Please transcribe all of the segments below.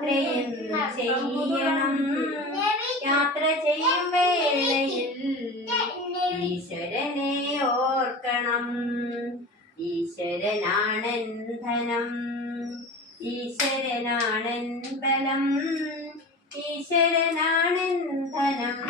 യാത്രയെന്ന് ചെയ്യണം യാത്ര ചെയ്യും വേളയിൽ ഈശ്വരനെ ഓർക്കണം. ഈശ്വരനാണൻ ധനം ഈശ്വരനാണൻ ബലം ഈശ്വരനാണൻ ധനം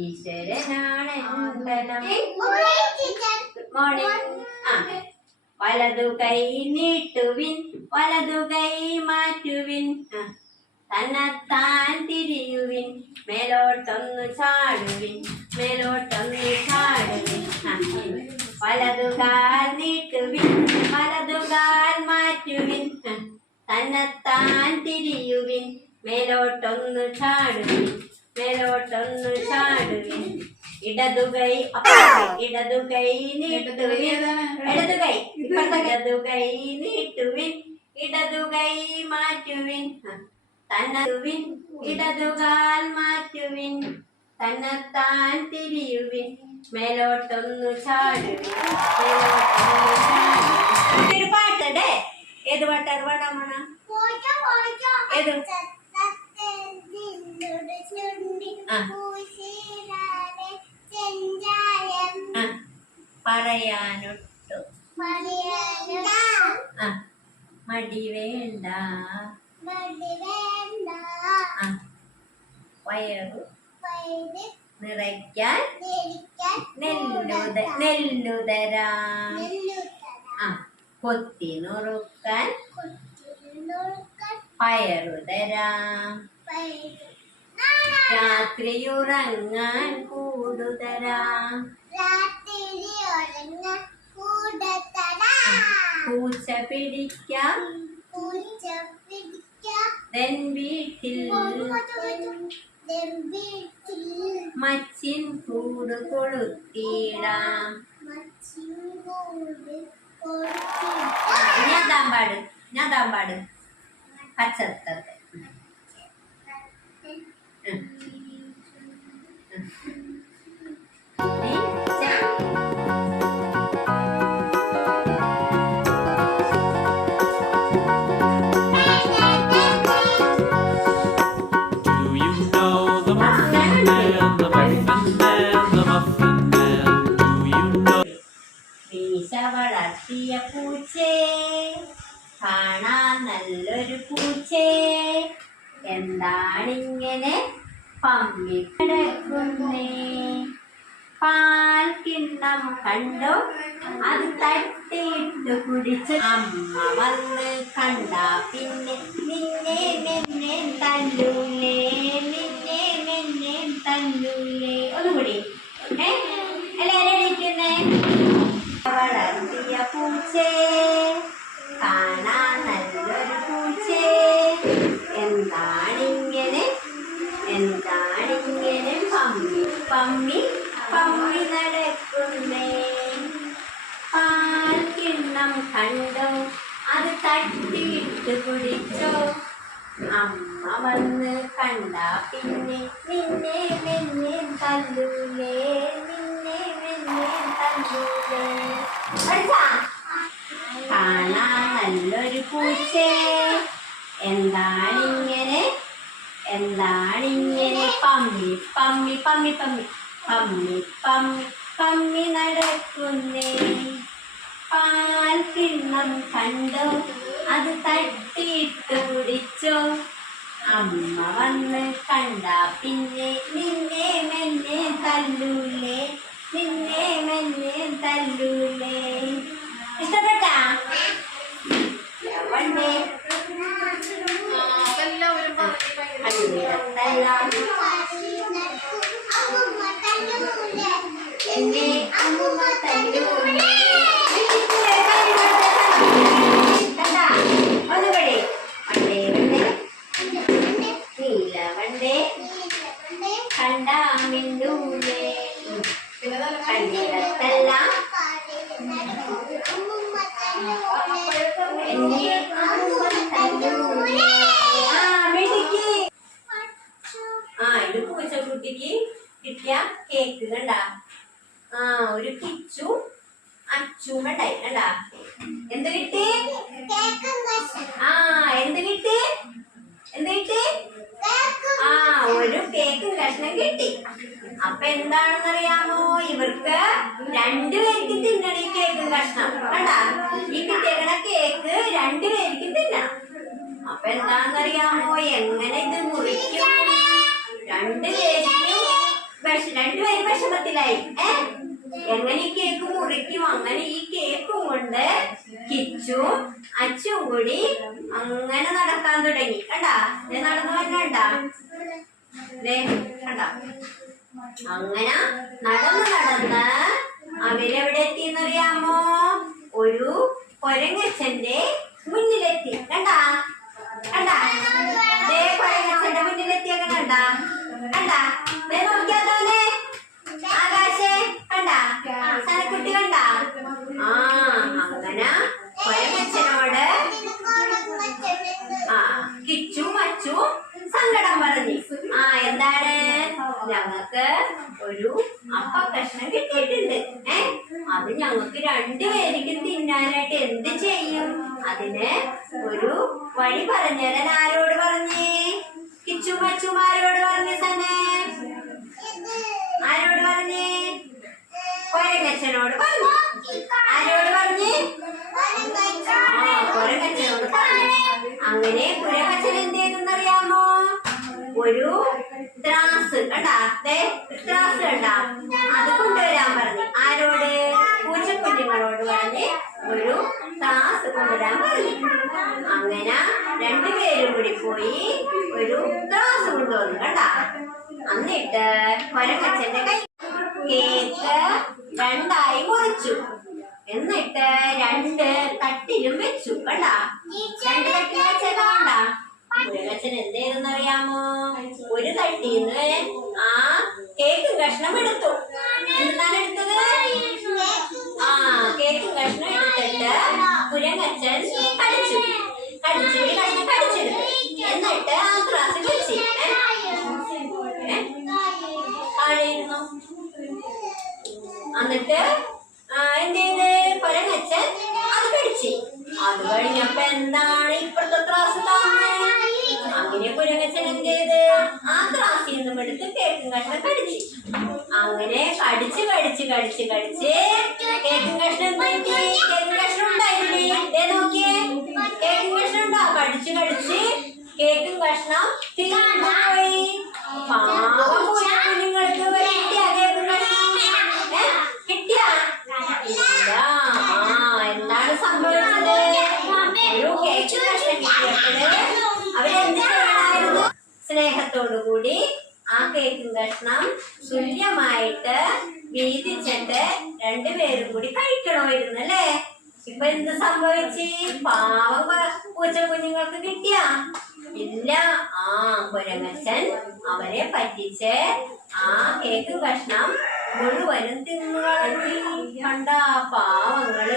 ഈശ്വരനാണൻ ബലം. ഗുഡ് മോർണിംഗ് ആ വലതു കൈ നീട്ടുവിൻ. വലതു കൈ മാറ്റുവിൻ. തന്നെത്താൻ തിരിയുവിൻ. മേലോട്ടൊന്ന് ചാടുവിൻ. മേലോട്ടൊന്ന് ചാടുവിൻ. വലതുകാൽ നീട്ടുവിൻ. വലതുകാൽ മാറ്റുവിൻ. തന്നെത്താൻ തിരിയുവിൻ. മേലോട്ടൊന്ന് ചാടുവിൻ. മേലോട്ടൊന്ന് ചാടുവിൻ. ഇടതുകൈ ഇടതുകൈ നീട്ടുവിൻ. ഇടതുകൈ ഇടതുകൈ നീട്ടുവിൻ. ഇടതുകൈ മാറ്റുവിൻ. തന്നതുവിൻ. ഇടതുകാൽ മാറ്റുവിൻ. തന്നെത്താൻ തിരിയുവിൻ. മേലോട്ടൊന്നു ചാടുവിൻ. ഒരു പാട്ടേ? ഏത് പാട്ടാണ് പാടാമണ ഏത്? പറയാനൊട്ടു പറയാനൊട്ടു ആ. മടി വേണ്ട. ആ വയറു നിറയ്ക്കാൻ നെല്ലുത നെല്ലുതരാം. ആ കൊത്തി നുറുക്കാൻ പയറുതരാം. രാത്രിയുറങ്ങാൻ കൂടുതരാം. പൂച്ച പിടിക്കാം വീട്ടിൽ മച്ചിൻ കൂട് കൊളുത്തിടാം ഞാൻ താമ്പാട് ഞാൻ താമ്പാട് പച്ചത്തത്തെ Do എന്താണിങ്ങനെ പമ്മി കിടക്കുന്നേ പാൽ കിണ്ണം കണ്ടു? അത് തട്ടിയിട്ട് കുടിച്ച് അമ്മ വന്ന് കണ്ട പിന്നെ നിന്നെ നിന്നെ തല്ലൂലേ നിന്നെ നിന്നെ തല്ലൂലേ. ഒന്നുകൂടി. ഏ? എല്ലാരും വളർത്തിയ പൂച്ചേ. കുടിച്ചോ അമ്മ വന്ന് കണ്ട പിന്നെ നിന്നെ മെന്നെ തല്ലൂലേ നിന്നെ മെന്നെ തല്ലൂലേ. കാണാ നല്ലൊരു പൂച്ചേ. എന്താണിങ്ങനെ എന്താണിങ്ങനെ? പമ്മി പമ്മി പമ്മി പമ്മി പമ്മി പമ്മി പമ്മി നടക്കുന്നേ. പാൽ കിണ്ണം കണ്ടോ? അത് തട്ടിയിട്ട് കുടിച്ചോ. അമ്മ വന്ന് കണ്ട പിന്നെ നിന്നെ മെന്നെ തല്ലൂലേ നിന്നെ മെന്നെ തല്ലൂലേ. ഇഷ്ടപ്പെട്ടാ? എവണ്ടേ എന്നെ കേക്ക് കണ്ട? ആ ഒരു കിച്ചു അച്ചും ഉണ്ടായി കണ്ട? എന്ത് കിട്ടി? ആ എന്ത് കിട്ടി? എന്ത് കിട്ടി? ആ ഒരു കേക്ക് കഷ്ണം കിട്ടി. അപ്പൊ എന്താണെന്നറിയാമോ? ഇവർക്ക് രണ്ടുപേർക്ക് തിന്നണം ഈ കേക്ക് കഷ്ണം കണ്ട? ഈ കിട്ടിയേക്കണ കേക്ക് രണ്ടുപേർക്ക് തിന്നണം. അപ്പൊ എന്താണെന്നറിയാമോ? എങ്ങനെ ഇത് വിഷ രണ്ടുപേരും വിഷമത്തിലായി. ഏ? എങ്ങനെ ഈ കേക്ക് മുറിക്കും? അങ്ങനെ ഈ കേക്കും കൊണ്ട് കിച്ചും അച്ചും കൂടി അങ്ങനെ നടക്കാൻ തുടങ്ങി. കണ്ടാ? നടന്നു വന്നണ്ട കണ്ടാ? അങ്ങനെ നടന്ന് നടന്ന് അവരെവിടെ എത്തിയെന്നറിയാമോ ഒരു കൊരങ്ങച്ചന്റെ മുന്നിലെത്തി കണ്ടാ കണ്ടാ ദേ കൊരങ്ങച്ചന്റെ മുന്നിലെത്തിയൊക്കെ കണ്ടാ കണ്ടാ ദേ നോക്കിയാത്തോനെ ആകാശേ കണ്ടാ സനക്കുട്ടി കണ്ടാ ആ അങ്ങനെ കൊരങ്ങച്ചനോട് ആ കിച്ചും അച്ചും സങ്കടം പറഞ്ഞു ആ എന്താണ് ഞങ്ങൾക്ക് ഒരു അപ്പ കഷ്ണം കിട്ടിയിട്ടുണ്ട് ഏ അത് ഞങ്ങൾക്ക് രണ്ടുപേർക്ക് തിന്നാനായിട്ട് എന്ത് ചെയ്യും? അതിന് ഒരു വഴി പറഞ്ഞുതരാൻ ആരോട് പറഞ്ഞേ? കിച്ചും പറഞ്ഞ സന്നെ ആരോട് പറഞ്ഞേ? കൊരങ്ങച്ചനോട് പറഞ്ഞു. ആരോട് പറഞ്ഞേ? കൊരങ്ങച്ചനോട് പറഞ്ഞു. അങ്ങനെ കുരങ്ങച്ചൻ എന്ത് ചെയ്തെന്നറിയാമോ? ഒരു ത്രാസ് കണ്ടാ? ദേ ത്രാസ് കണ്ടാ? അത് കൊണ്ടുവരാൻ പറഞ്ഞു. പോയി ഒരു ത്രാസ് കൊണ്ടുവന്നു കണ്ടാ? എന്നിട്ട് കൊരങ്ങച്ചന്റെ കൈ കേക്ക് രണ്ടായി മുറിച്ചു. എന്നിട്ട് രണ്ട് തട്ടിലും വെച്ചു കണ്ടാ? രണ്ട് തട്ടിൽ വെച്ചേക്കാ കണ്ടാ? മുരുകച്ചൻ എന്ത് ഒരു തട്ടിന്ന് ആ കേക്ക് കഷ്ണം എടുത്തു. ആ കേക്കും കഷ്ണം തുല്യമായിട്ട് വീതിച്ചിട്ട് രണ്ടുപേരും കൂടി കഴിക്കണമായിരുന്നു അല്ലേ? ഇപ്പൊ എന്ത് സംഭവിച്ചു? പാവം പൂച്ച കുഞ്ഞുങ്ങൾക്ക് കിട്ടിയ? ഇല്ല. ആ കുരങ്ങച്ചൻ അവരെ പറ്റിച്ച് ആ കേക്ക് കഷ്ണം മുഴുവനും തിന്നു കളഞ്ഞു കണ്ട പാവങ്ങൾ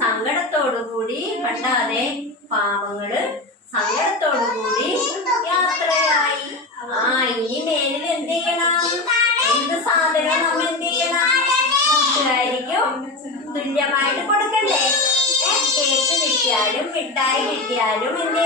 സങ്കടത്തോടു കൂടി കണ്ടാതെ പാവങ്ങൾ മിഠായി കിട്ടിയാലും എന്ത്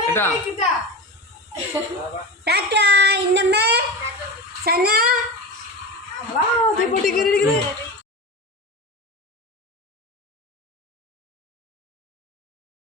കേട്ടാ ടാറ്റാ ഇന്നമ്മേ. സന.